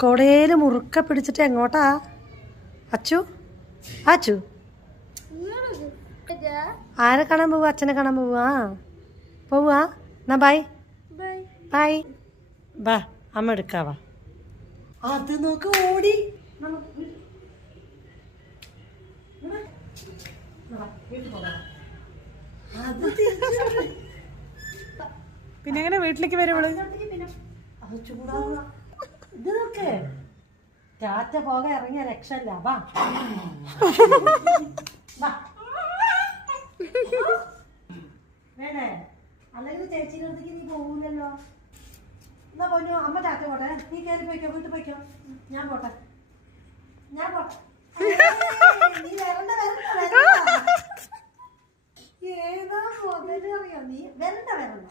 കൊടയിൽ മുറുക്ക പിടിച്ചിട്ട് എങ്ങോട്ടാ? അച്ചു? അച്ചു? ആരെ കാണാൻ പോവുക അച്ഛനെ കാണാൻ പോവുക പോവുക എന്നാ ബൈ ബൈ ബാ അമ്മ എടുക്കാവാ. അത് നോക്ക് ഓടി. പിന്നെ എങ്ങനെ വീട്ടിലേക്ക് വരുമ്പോൾ ഇവൾ? അത് ചൂടാവുക ഇത് നോക്ക് ടാറ്റ പോക ഇറങ്ങിയ രക്ഷല്ല വാ. വേണേ? അല്ലെങ്കിൽ ചേച്ചിയുടെ അടുത്തേക്ക് നീ പോകൂലല്ലോ. എന്നാ പൊന്നു അമ്മ ടാറ്റ പോട്ടെ. നീ കയറി പോയിക്കോ വീട്ടിൽ പോയിക്കോ. ഞാൻ പോട്ടെ. ഞാൻ പോട്ടെ. നീ വരണ്ട വരണ്ട ഏതാ മുതൽ അറിയോ? നീ വരണ്ട വരണ്ട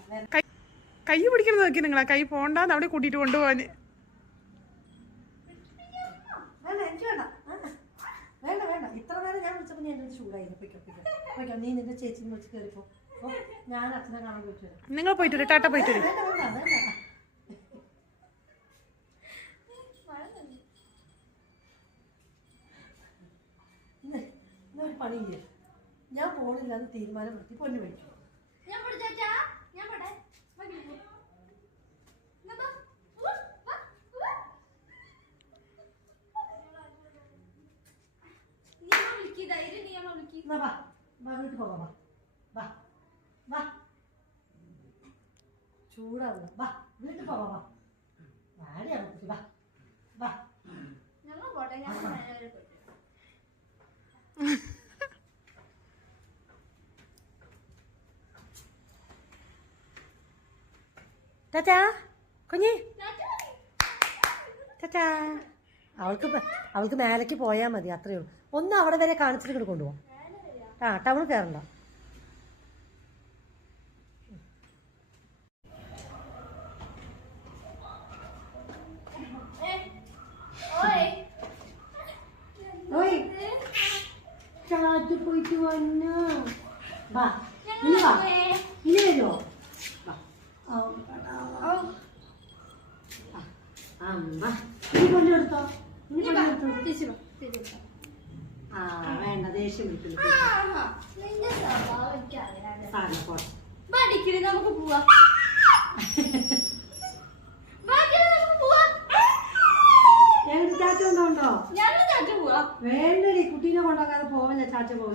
കൈ പിടിക്കുന്നത് നോക്കി നിങ്ങളാ. കൈ പോണ്ടാന്ന് അവിടെ കൂട്ടിയിട്ട് കൊണ്ടുപോവാന് വേണ്ട എനിക്ക് വേണ്ട ആ, വേണ്ട വേണ്ട ഇത്ര വിളിച്ചപ്പോൾ ഞാൻ എന്റെ ചൂടായിരുന്നു പൊയ്ക്കോ പൊയ്ക്കോ. പൊയ്ക്കോ നീ നിന്റെ ചേച്ചിനെ വിളിച്ച് കയറിപ്പോ ഓ ഞാൻ അച്ഛനെ കാണാൻ പോയിട്ട് വരാം. നിങ്ങൾ പോയിട്ട് വരും ടാറ്റ പോയിട്ട് വരും. പണിയില്ല? ഞാൻ പോണില്ല എന്ന് തീരുമാനം പറ്റി പൊന്നു വയ്ക്കും ഞാൻ പിടിച്ചാ ഞാൻ പോട്ടെ മതി. എന്നാ വാ. ഉവ്വ്, വാ, ഉവ്വ്. നീ അമ്മ വിളിക്ക്, ധൈര്യം അമ്മ വിളിക്ക്. എന്നാ വാ വാ വീട്ടിൽ പോകാം വാ. വാ വാ. ചൂടാവുക വാ വീട്ടിൽ പോകാം വാ. വാടിയാണ് കുട്ടി വാ വാ. ഞങ്ങൾ പോട്ടെ ഞാൻ. ചാച്ചാ കുഞ്ഞി. ടാറ്റാ. ചാച്ചാ. അവൾക്ക് അവൾക്ക് മേലേക്ക് പോയാൽ മതി അത്രയേ ഉള്ളൂ. ഒന്ന് അവിടെ വരെ കാണിച്ചിട്ട് കൊണ്ടുപോകാം ആ ടൗണിൽ കയറണ്ട. പോയിട്ട് വന്നു. വാ വാ. അമ്മ. നീ. കൊണ്ടെടുത്തോ തിരിച്ച് വാ, തിരിച്ച് വാ. ആ വേണ്ട ദേഷ്യം പോട്ടെ നമുക്ക് പോവാം. ചാച്ച ഉണ്ടോ? ഞാനും ചാച്ച പോവാം. വേണ്ടടി കുട്ടീനെ കൊണ്ടാക്കാതെ പോവല്ലേ ചാച്ച വാ,